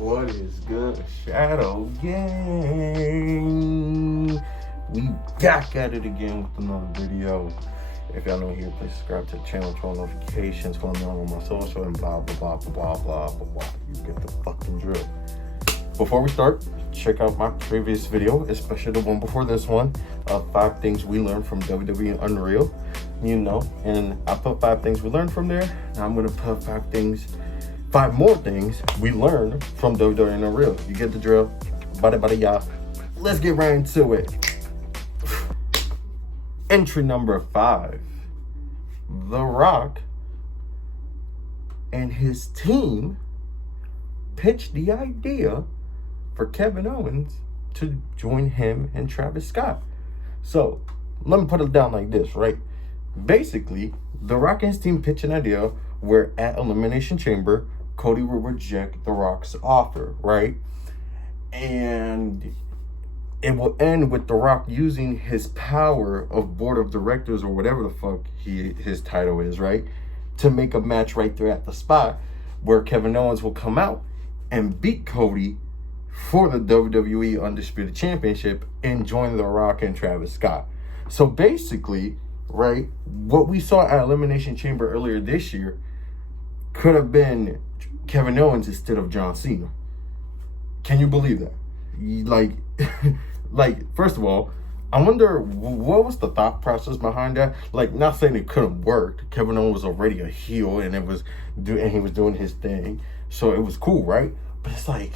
What is good, Shadow Gang? We back at it again with another video. If y'all new here, please subscribe to the channel, turn on notifications, follow me on my social, and blah, blah, blah, blah, blah, blah, blah. You get the fucking drill. Before we start, check out my previous video, especially the one before this one, of 5 things we learned from WWE Unreal, and I put 5 things we learned from there. Now I'm gonna put 5 more things we learned from WWE Unreal. You get the drill. Bada y'all. Let's get right into it. Entry number 5. The Rock and his team pitched the idea for Kevin Owens to join him and Travis Scott. So, let me put it down like this, right? Basically, The Rock and his team pitched an idea where at Elimination Chamber, Cody will reject The Rock's offer, right? And it will end with The Rock using his power of board of directors or whatever the fuck his title is, right? To make a match right there at the spot where Kevin Owens will come out and beat Cody for the WWE Undisputed Championship and join The Rock and Travis Scott. So basically, right, what we saw at Elimination Chamber earlier this year could have been Kevin Owens instead of John Cena. Can you believe that? First of all, I wonder what was the thought process behind that. Like, not saying it couldn't work. Kevin Owens was already a heel, and he was doing his thing, so it was cool, right? But it's like,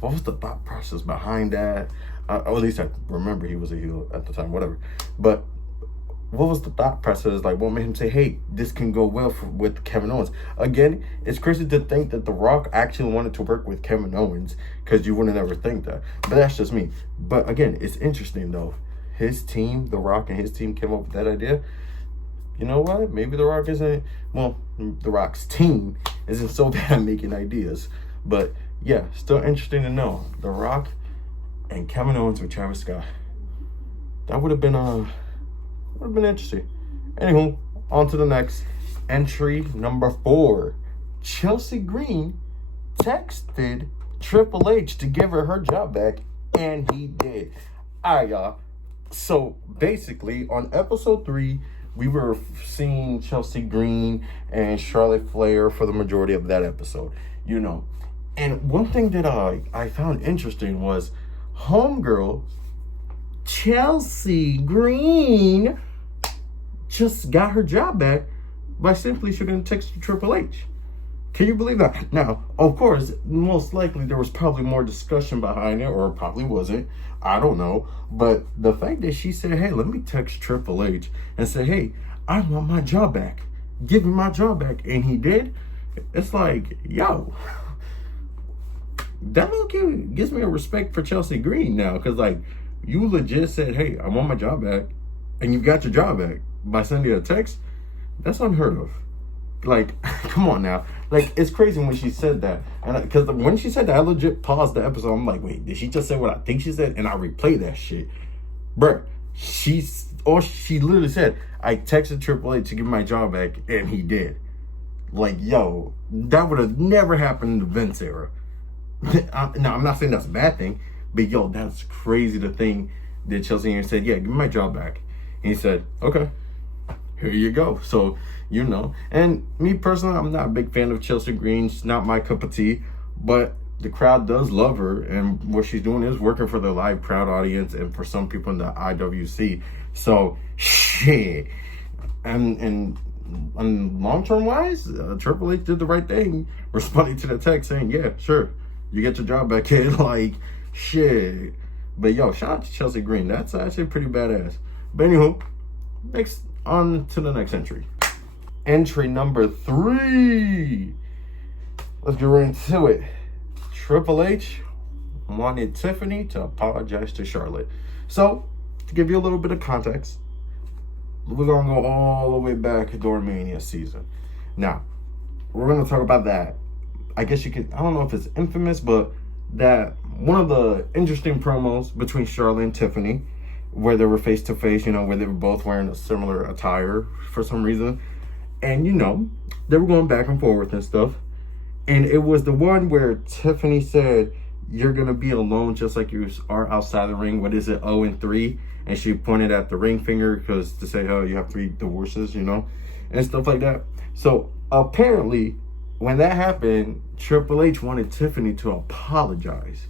what was the thought process behind that? Or at least I remember he was a heel at the time, whatever. But what was the thought process? Like, what made him say, hey, this can go well with Kevin Owens? Again, it's crazy to think that The Rock actually wanted to work with Kevin Owens, because you wouldn't ever think that. But that's just me. But again, it's interesting, though. His team, The Rock and his team came up with that idea. You know what? Maybe The Rock's team isn't so bad at making ideas. But yeah, still interesting to know. The Rock and Kevin Owens with Travis Scott. That would have been interesting. Anywho, on to the next. Entry number 4. Chelsea Green texted Triple H to give her job back, and he did. Alright, y'all. So basically, on episode 3, we were seeing Chelsea Green and Charlotte Flair for the majority of that episode, And one thing that I found interesting was homegirl Chelsea Green just got her job back by simply shooting a text to Triple H. Can you believe that? Now, of course, most likely there was probably more discussion behind it, or probably wasn't. I don't know. But the fact that she said, hey, let me text Triple H and say, hey, I want my job back. Give me my job back. And he did. It's like, yo, that gives me a respect for Chelsea Green now. Because, like, you legit said, hey, I want my job back. And you got your job back by sending a text. That's unheard of. Like, come on now. Like, it's crazy when she said that. And because when she said that, I legit paused the episode. I'm like, wait, did she just say what I think she said? And I replayed that shit. Bruh, she literally said, I texted Triple H to give my job back, and he did. Like, yo, that would have never happened in the Vince era. Now, I'm not saying that's a bad thing, but yo, that's crazy to think that Chelsea said, yeah, give me my job back. And he said, okay, here you go. So, and me personally, I'm not a big fan of Chelsea Green. She's not my cup of tea, but the crowd does love her, and what she's doing is working for the live crowd audience and for some people in the IWC. So, shit. And long-term wise, Triple H did the right thing, responding to the text saying, yeah, sure, you get your job back, kid. Like, shit. But yo, shout out to Chelsea Green. That's actually pretty badass. But anywho, on to the next entry. Entry number 3. Let's get right into it. Triple H wanted Tiffany to apologize to Charlotte. So, to give you a little bit of context, we're going to go all the way back during Mania season. Now, we're going to talk about that. I guess you could, I don't know if it's infamous, but that one of the interesting promos between Charlotte and Tiffany, where they were face to face, where they were both wearing a similar attire for some reason. And, they were going back and forth and stuff. And it was the one where Tiffany said, "You're gonna be alone just like you are outside the ring. What is it, 0-3?" And she pointed at the ring finger because to say, "Oh, you have 3 divorces," and stuff like that. So apparently, when that happened, Triple H wanted Tiffany to apologize.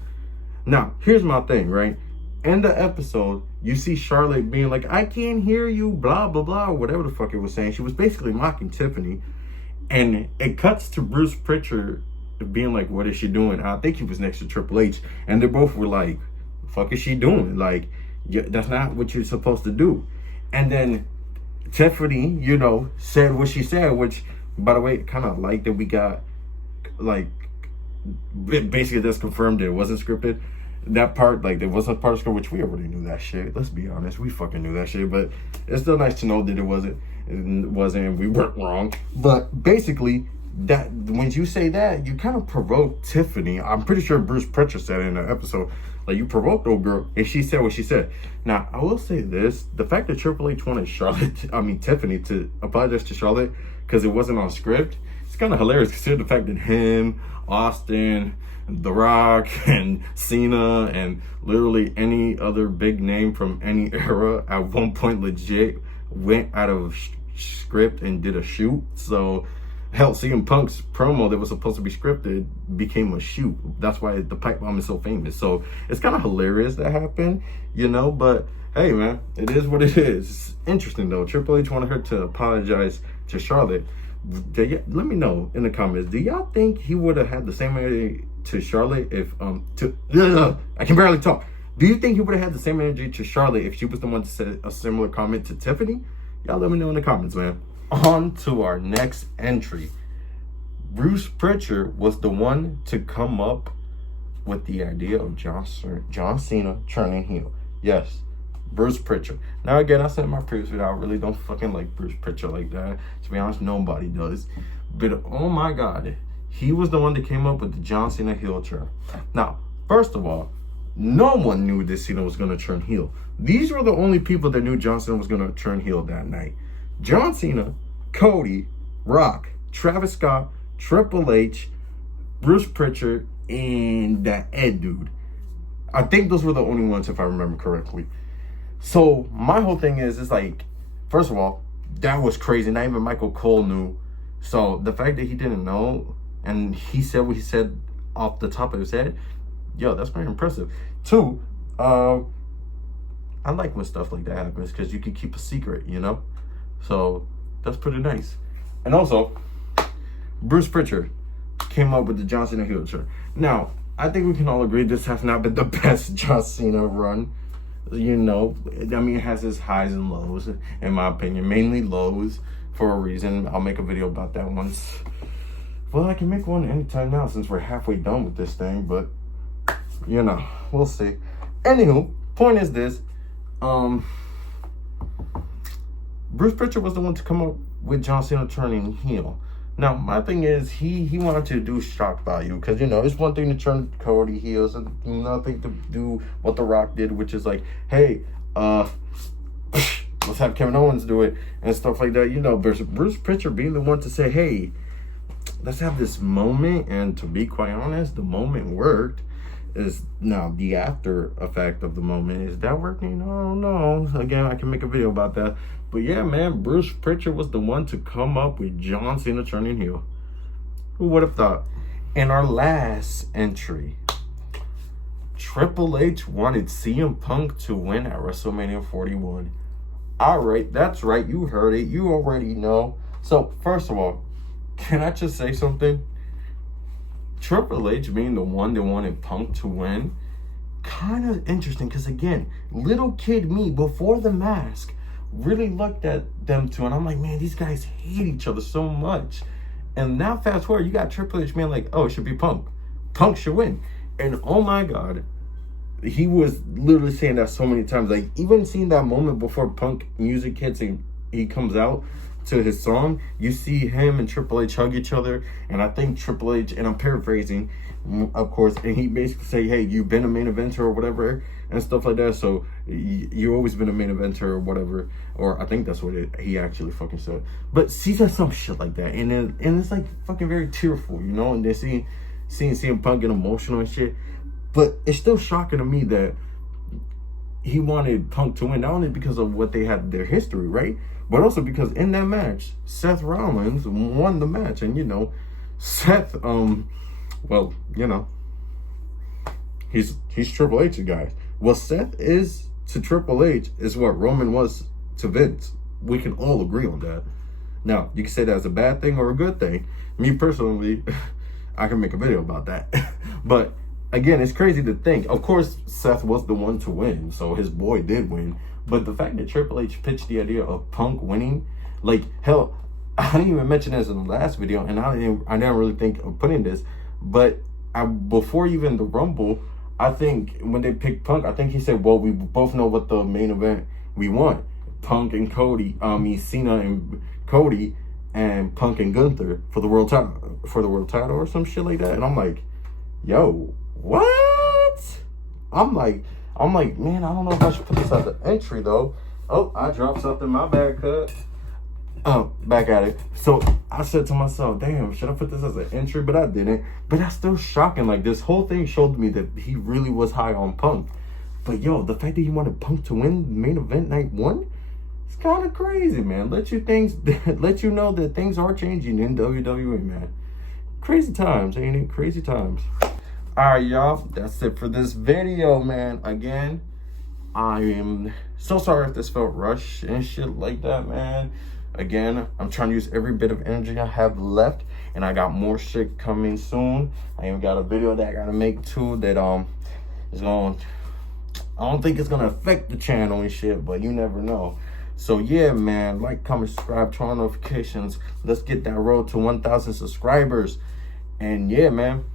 Now, here's my thing, right? In the episode, you see Charlotte being like, "I can't hear you," blah, blah, blah, whatever the fuck it was saying. She was basically mocking Tiffany. And it cuts to Bruce Pritchard being like, "What is she doing?" I think he was next to Triple H. And they both were like, "The fuck is she doing? Like, yeah, that's not what you're supposed to do." And then Tiffany, said what she said, which, by the way, kind of like that we got, like, basically that's confirmed that it wasn't scripted. That part, like, there wasn't part of script, which we already knew that shit. Let's be honest, we fucking knew that shit. But it's still nice to know that it wasn't, we weren't wrong. But basically, that when you say that, you kind of provoke Tiffany. I'm pretty sure Bruce Pritchard said it in the episode, like, you provoked old girl, and she said what she said. Now, I will say this: the fact that Triple H wanted Tiffany to apologize to Charlotte because it wasn't on script, it's kind of hilarious considering the fact that him, Austin, The Rock, and Cena, and literally any other big name from any era at one point legit went out of script and did a shoot. So hell, CM Punk's promo that was supposed to be scripted became a shoot. That's why the pipe bomb is so famous. So it's kind of hilarious that happened, but hey, man, it is what it is. It's interesting though. Triple H wanted her to apologize to Charlotte. Let me know in the comments, do y'all think he would have had the same energy to Charlotte if I can barely talk. Do you think he would have had the same energy to Charlotte if she was the one to say a similar comment to Tiffany? Y'all let me know in the comments, man. On to our next entry. Bruce Pritchard was the one to come up with the idea of John Cena turning heel. Yes, Bruce Pritchard. Now again, I said in my previous video, I really don't fucking like Bruce Pritchard like that. To be honest, nobody does. But oh my God, he was the one that came up with the John Cena heel turn. Now, first of all, no one knew that Cena was going to turn heel. These were the only people that knew John Cena was going to turn heel that night. John Cena, Cody, Rock, Travis Scott, Triple H, Bruce Pritchard, and that Ed dude. I think those were the only ones, if I remember correctly. So my whole thing is like, first of all, that was crazy. Not even Michael Cole knew. So the fact that he didn't know and he said what he said off the top of his head, yo, that's very impressive. Two, I like when stuff like that happens because you can keep a secret, So that's pretty nice. And also, Bruce Pritchard came up with the John Cena heel turn. Now, I think we can all agree this has not been the best John Cena run. It has its highs and lows, in my opinion. Mainly lows for a reason. I'll make a video about that once. Well, I can make one anytime now since we're halfway done with this thing, but, we'll see. Anywho, point is this. Bruce Pritchard was the one to come up with John Cena turning heel. Now, my thing is, he wanted to do shock value because, it's one thing to turn Cody heels and another thing to do what The Rock did, which is like, hey, let's have Kevin Owens do it and stuff like that. Bruce Pritchard being the one to say, hey, let's have this moment. And to be quite honest, the moment worked. Is now the after effect of the moment. Is that working? I don't know. Again, I can make a video about that. But yeah, man, Bruce Pritchard was the one to come up with John Cena turning heel. Who would have thought? In our last entry, Triple H wanted CM Punk to win at WrestleMania 41. All right, that's right. You heard it. You already know. So, first of all, can I just say something? Triple H being the one that wanted Punk to win, kind of interesting because, again, little kid me before the mask really looked at them two and I'm like, man, these guys hate each other so much. And now fast forward, you got Triple H being like, oh, it should be Punk. Punk should win. And oh my God, he was literally saying that so many times. Like, even seeing that moment before Punk music hits and he comes out to his song, you see him and Triple H hug each other, and I think Triple H, and I'm paraphrasing, of course, and he basically say, hey, you've been a main eventer or whatever, and stuff like that, so you always been a main eventer or whatever, or I think that's what he actually fucking said. But he said some shit like that, and it's like fucking very tearful, you know, and then seeing CM Punk get emotional and shit. But it's still shocking to me that he wanted Punk to win, not only because of what they had their history, right? But also because in that match, Seth Rollins won the match. And, you know, Seth, well, you know, he's Triple H's guy. What Seth is to Triple H is what Roman was to Vince. We can all agree on that. Now, you can say that as a bad thing or a good thing. Me personally, I can make a video about that. But again, it's crazy to think. Of course, Seth was the one to win, so his boy did win. But the fact that Triple H pitched the idea of Punk winning, like, hell, I didn't even mention this in the last video, and I didn't really think of putting this, but before even the Rumble, I think when they picked Punk, I think he said, well, we both know what the main event we want. Punk and Cody, Cena and Cody, and Punk and Gunther for the world title or some shit like that. And I'm like, yo, what? I'm like, man, I don't know if I should put this as an entry though. Oh, I dropped something. My bad, cut. Oh, back at it. So I said to myself, damn, should I put this as an entry? But I didn't. But that's still shocking. Like, this whole thing showed me that he really was high on Punk. But yo, the fact that he wanted Punk to win main event night 1, it's kind of crazy, man. Let you know that things are changing in WWE, man. Crazy times, ain't it? Crazy times. Alright, y'all, that's it for this video, man. Again, I am so sorry if this felt rushed and shit like that, man. Again, I'm trying to use every bit of energy I have left, and I got more shit coming soon. I even got a video that I gotta make too that is going, I don't think it's gonna affect the channel and shit, but you never know. So yeah, man, like, comment, subscribe, turn on notifications. Let's get that road to 1,000 subscribers. And yeah, man,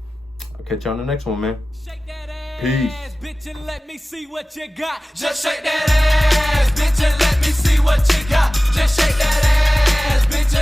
I'll catch you on the next one, man. Shake that ass, Peace. bitch, and let me see what you got. Just shake that ass, bitch, and let me see what you got. Just shake that ass, bitch,